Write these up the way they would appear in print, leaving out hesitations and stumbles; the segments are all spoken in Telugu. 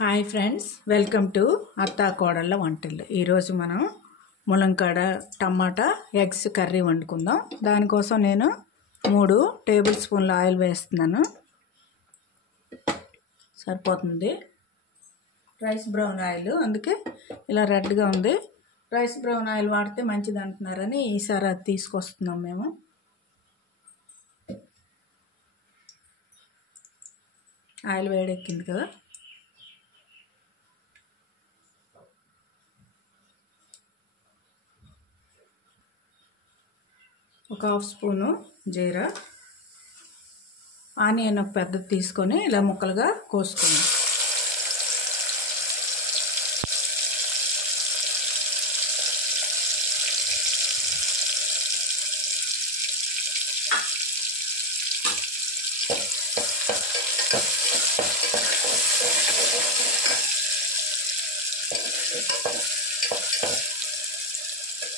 హాయ్ ఫ్రెండ్స్, వెల్కమ్ టు అత్తా కోడళ్ళ వంటలు. ఈరోజు మనం ములంకాడ టమాటా ఎగ్స్ కర్రీ వండుకుందాం. దానికోసం నేను 3 టేబుల్ స్పూన్ల ఆయిల్ వేస్తున్నాను. సరిపోతుంది. రైస్ బ్రౌన్ ఆయిల్, అందుకే ఇలా రెడ్గా ఉంది. రైస్ బ్రౌన్ ఆయిల్ వాడితే మంచిది అంటున్నారని ఈసారి అది తీసుకొస్తున్నాం మేము. ఆయిల్ వేడెక్కింది కదా, ఒక హాఫ్ స్పూను జీరా, ఆనియన్ ఒక పెద్దది తీసుకొని ఇలా ముక్కలుగా కోసుకోండి.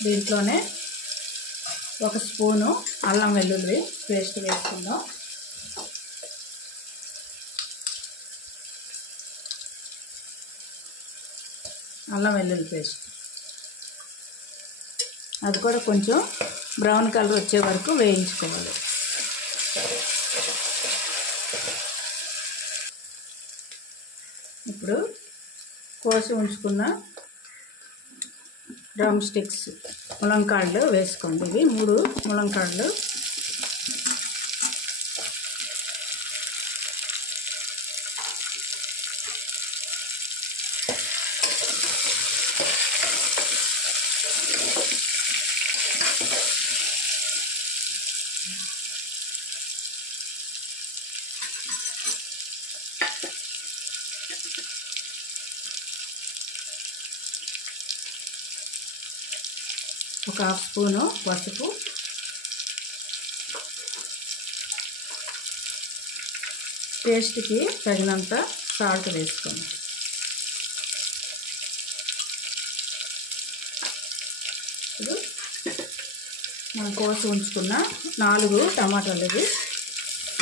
దీంట్లోనే ఒక స్పూను అల్లం వెల్లుల్లి పేస్ట్ వేసుకుందాం. అల్లం వెల్లుల్లి పేస్ట్ అది కూడా కొంచెం బ్రౌన్ కలర్ వచ్చే వరకు వేయించుకోవాలి. ఇప్పుడు కోసి ఉంచుకున్న డ్రమ్ స్టిక్స్ ములంకాడలు వేసుకోండి. ఇవి 3 ములంకాడలు. ఒక హాఫ్ స్పూను పసుపు, టేస్ట్కి తగినంత సాల్ట్ వేసుకోండి. ఇప్పుడు మనం కోసి ఉంచుకున్న 4 టమాటాలు ఇవి,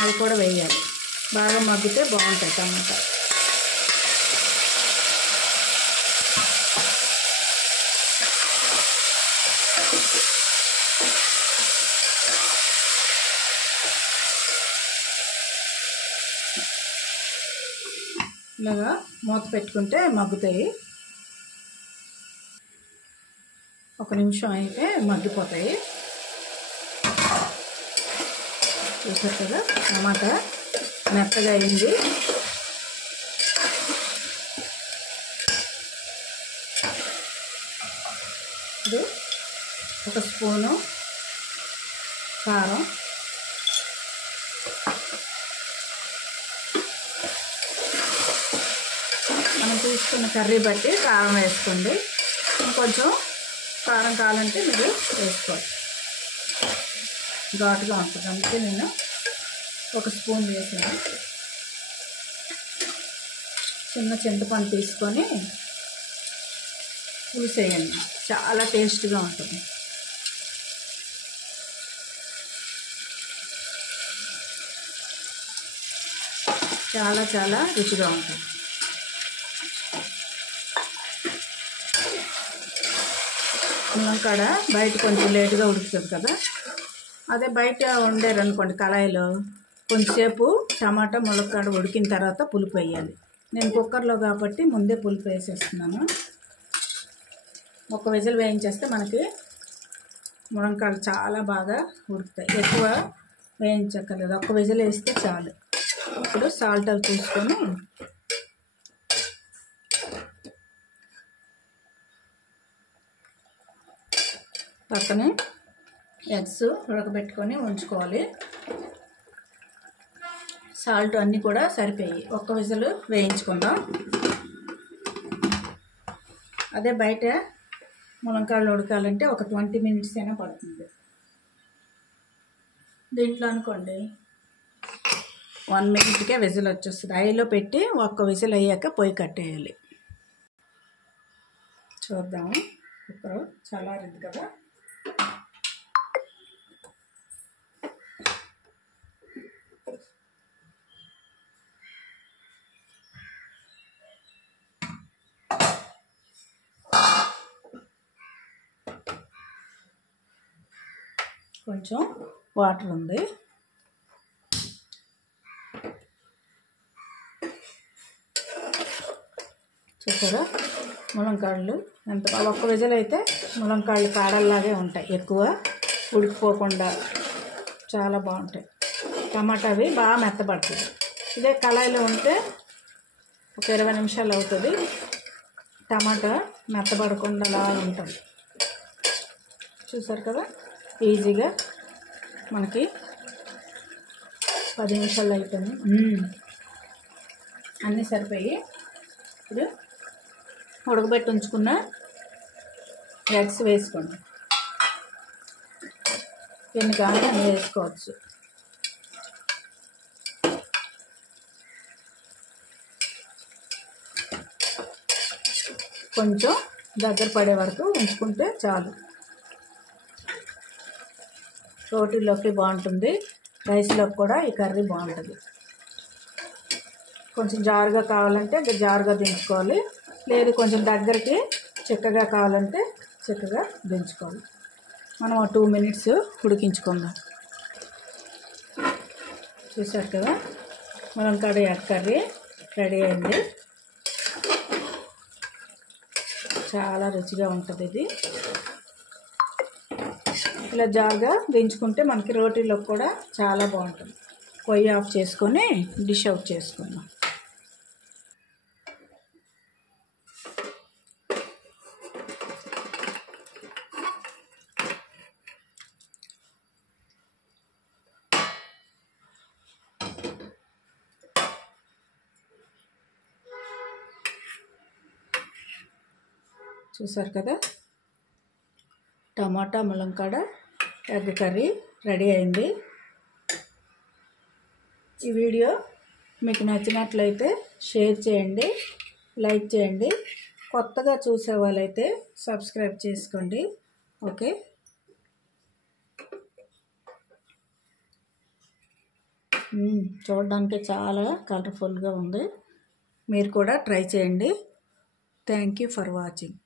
అవి కూడా వేయాలి. బాగా మగ్గితే బాగుంటాయి టమాటా. ఇలాగా మూత పెట్టుకుంటే మగ్గుతాయి. 1 నిమిషం అయితే మగ్గిపోతాయి. చూసారు కదా, టమాటా మెత్తగా అయింది. ఇప్పుడు 1 స్పూను కారం, మనం తీసుకున్న కర్రీ బట్టి కారం వేసుకోండి. కొంచెం కారం కావాలంటే మీరు వేసుకోవాలి, ఘాటుగా ఉంటుంది. అందుకే నేను 1 స్పూన్ వేసాను. చిన్న చింతపండు తీసుకొని పులుసేయండి, చాలా టేస్ట్గా ఉంటుంది. చాలా చాలా రుచిగా ఉంటుంది. ములంకాడ బయట కొంచెం లేటుగా ఉడుకుతుంది కదా, అదే బయట వండారనుకోండి కళాయిలో, కొంచెంసేపు టమాటా ములంకాడ ఉడికిన తర్వాత పులుపు వేయాలి. నేను కుక్కర్లో కాబట్టి ముందే పులుపు వేసేస్తున్నాను. 1 విజిల్ వేయించేస్తే మనకి ములంకాడలు చాలా బాగా ఉడుకుతాయి. ఎక్కువ వేయించక్కర్లేదు, 1 విజిల్ వేస్తే చాలు. ఇప్పుడు సాల్ట్ అవి చూసుకొని పక్కనే ఎగ్స్ ఉడకబెట్టుకొని ఉంచుకోవాలి. సాల్ట్ అన్నీ కూడా సరిపోయి 1 విజిల్ వేయించుకుందాం. అదే బయట ములంకాడలు ఉడకాలంటే ఒక 20 మినిట్స్ అయినా పడుతుంది. దీంట్లో అనుకోండి 1 మినిట్కే విజిల్ వచ్చేస్తుంది. హైలో పెట్టి 1 విజిల్ అయ్యాక పొయ్యి కట్టేయాలి. చూద్దాము, కుక్కర్ చల్లారింది కదా. కొంచెం వాటర్ ఉంది. చూసారా ములంకాడలు ఎంత ఒక్క విజిల్ అయితే ములంకాడలు కాడల్లాగే ఉంటాయి, ఎక్కువ ఉడికిపోకుండా చాలా బాగుంటాయి. టమాటా అవి బాగా మెత్తబడుతుంది. ఇదే కళాయిలో ఉంటే ఒక 20 నిమిషాలు అవుతుంది. టమాటా మెత్తబడకుండా అలా ఉంటుంది. చూసారు కదా, ఈజీగా మనకి 10 నిమిషాలు అయిపోయింది. అన్నీ సరిపోయి ఇప్పుడు ఉడకబెట్టి ఉంచుకున్న ఎగ్స్ వేసుకోండి. ఎన్ని కావాలో అన్నీ వేసుకోవచ్చు. కొంచెం దగ్గర పడే వరకు ఉంచుకుంటే చాలు. రోటీలోకి బాగుంటుంది, రైస్లోకి కూడా ఈ కర్రీ బాగుంటుంది. కొంచెం జారుగా కావాలంటే జారుగా దించుకోవాలి, లేదు కొంచెం దగ్గరికి చిక్కగా కావాలంటే చిక్కగా దించుకోవాలి. మనం 2 మినిట్స్ ఉడికించుకుందాం. చూసారు కదా, ములంకాడ ఎగ్ కర్రీ రెడీ అయింది. చాలా రుచిగా ఉంటుంది ఇది. ఇలా జారుగా దించుకుంటే మనకి రోటీలో కూడా చాలా బాగుంటుంది. పొయ్యి ఆఫ్ చేసుకొని డిష్ అవుట్ చేసుకుందాం. చూసారు కదా, టమాటా ములంకాడ ఎగ్ కర్రీ రెడీ అయింది. ఈ వీడియో మీకు నచ్చినట్లయితే షేర్ చేయండి, లైక్ చేయండి. కొత్తగా చూసే వాళ్ళైతే సబ్స్క్రైబ్ చేసుకోండి. ఓకే, చూడడానికి చాలా కలర్ఫుల్గా ఉంది. మీరు కూడా ట్రై చేయండి. Thank you for watching.